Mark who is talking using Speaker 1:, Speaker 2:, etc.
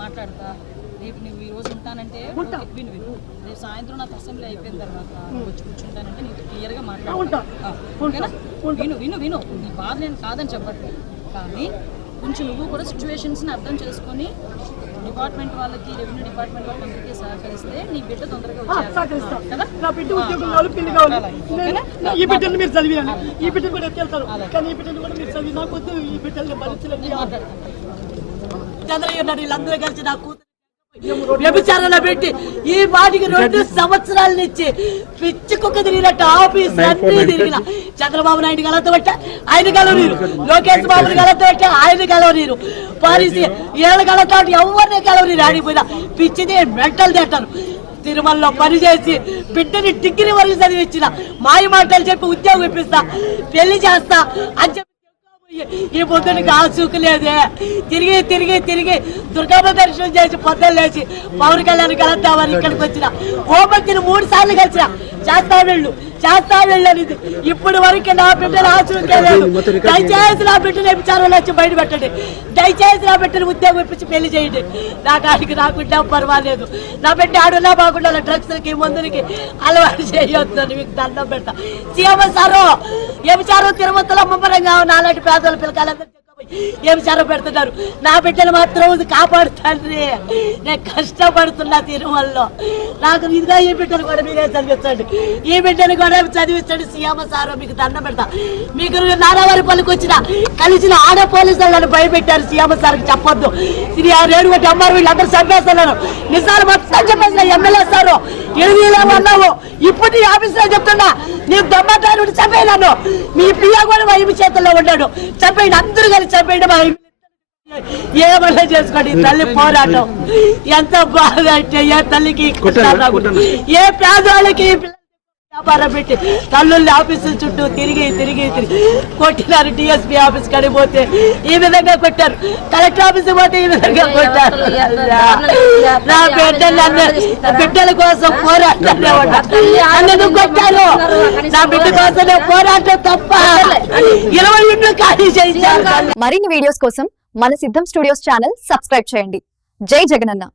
Speaker 1: మాట్లాడతా రేపు నువ్వు ఈ రోజు ఉంటానంటే విను రేపు సాయంత్రం నాకు అసెంబ్లీ అయిపోయిన తర్వాత వచ్చి కూర్చుంటానంటే నీకు క్లియర్గా మాట్లాడతా? విను విను విను. నీ బాధ నేను కాదని చెప్పట్లేదు కానీ కొంచెం నువ్వు కూడా సిచ్యువేషన్స్ని అర్థం చేసుకొని డిపార్ట్మెంట్ వాళ్ళకి రెవెన్యూ డిపార్ట్మెంట్ వాళ్ళకి అందరికీ సహకరిస్తే నీ బిడ్డ తొందరగా
Speaker 2: ఈ బిడ్డను మీరు చదివాను ఈ బిడ్డను కూడా ఎత్తారు కానీ ఈ బిడ్డను కూడా మీరు చదివి నాకు వద్దు. ఈ భరించలేదు చంద్రయ్య వీళ్ళందరూ కలిసి నా కూతురు వ్యభిచారణ పెట్టి ఈ వాటికి రెండు సంవత్సరాల నుంచి పిచ్చి కుక్క తిరిగినట్టు ఆఫీస్ అన్ని తిరిగిన చంద్రబాబు నాయుడు కలతో పెట్ట ఆయన కలవనీరు లోకేష్ బాబు కలతో పెట్ట ఆయన కలవనీరు పారిసి ఏళ్ళ కలతో ఎవరిని కలవనీరు ఆడిపోయినా పిచ్చిది మెంటల్ తింటారు తిరుమలలో పనిచేసి బిడ్డని డిగ్రీ వరకు చదివించిన మాయ మాటలు చెప్పి ఉద్యోగం ఇప్పిస్తా పెళ్ళి చేస్తా అని ఈ బుద్ధునికి ఆసూకు లేదే. తిరిగి తిరిగి తిరిగి దుర్గమ్మ దర్శనం చేసి పొద్దున్న లేచి పవన్ కళ్యాణ్ కలుద్దామని ఇక్కడికి వచ్చిన. ఓపతిని మూడు సార్లు కలిసిన. చేస్తా వెళ్ళు చేస్తా వెళ్ళు అనేది ఇప్పుడు వరకు నా బిడ్డలు ఆసూకే లేదు దయచేసి నా బిడ్డలు విచారంలో వచ్చి బయట పెట్టండి. దయచేసి నా బిడ్డను ఉద్యోగం ఇప్పించి పెళ్ళి చేయండి. నా కాడికి నా బిడ్డ పర్వాలేదు. నా బిడ్డ ఆడున్నా బాగుండా డ్రగ్స్లకి మందులకి అలవాటు చేయొద్దు అని మీకు దండం పెడతా. సీఎం సారు వ్యభిచారం తిరుమతలో ముమ్మరంగా నాలాంటి పేదల పిల్లకాయలందరూ ఏమి చెర పెడుతున్నారు నా బిడ్డలు మాత్రం కాపాడుతాండ్రి నేను కష్టపడుతున్నా తిరుమలలో. నాకు ఇదిగా ఈ బిడ్డను కూడా మీరే చదివించండి. ఈ బిడ్డను కూడా చదివించండి. సీఎం సారో మీకు దండం పెడతా. మీకు నానావారి పల్లికి వచ్చిన కలిసిన ఆడ పోలీసులు వాళ్ళని భయపెట్టారు. సీఎం సార్కి చెప్పొద్దు. ఇది ఆ రేణుగట్టి అమ్మారు వీళ్ళందరూ చంపేస్తున్నారు. నిజాలు మొత్తం చెప్పేసిన ఎమ్మెల్యే సారు. ఎనిమిదిలేమన్నావు ఇప్పుడు నీ ఆఫీసులో చెప్తున్నా నీకు దమ్మతారు చంపేయను మీ పియ్య కూడా మా ఇమి చేతుల్లో ఉన్నాడు. చంపేయండి అందరూ కలిసి చంపేయండి మా ఇమి ఏమన్నా చేసుకోండి తల్లి పోరాటం. ఎంత బాధ అంటే ఏ తల్లికి. ఏ పేదవాళ్ళకి వ్యాపారం పెట్టి తల్లుల్ని ఆఫీసుల చుట్టూ తిరిగి తిరిగి తిరిగి కొట్టినారు డిఎస్పీ ఆఫీస్ కడిగి పోతే ఈ విధంగా కొట్టారు కలెక్టర్ ఆఫీస్ పోతే ఈ విధంగా కొట్టారు నా బిడ్డలు బిడ్డల కోసం అన్నది కొట్టారు నా బిడ్డ కోసం పోరాటం తప్ప ఇరవై ఖాళీ చేయించారు
Speaker 3: మరిన్ని వీడియోస్ కోసం మన సిద్ధం స్టూడియోస్ ఛానల్ సబ్స్క్రైబ్ చేయండి జై జగనన్న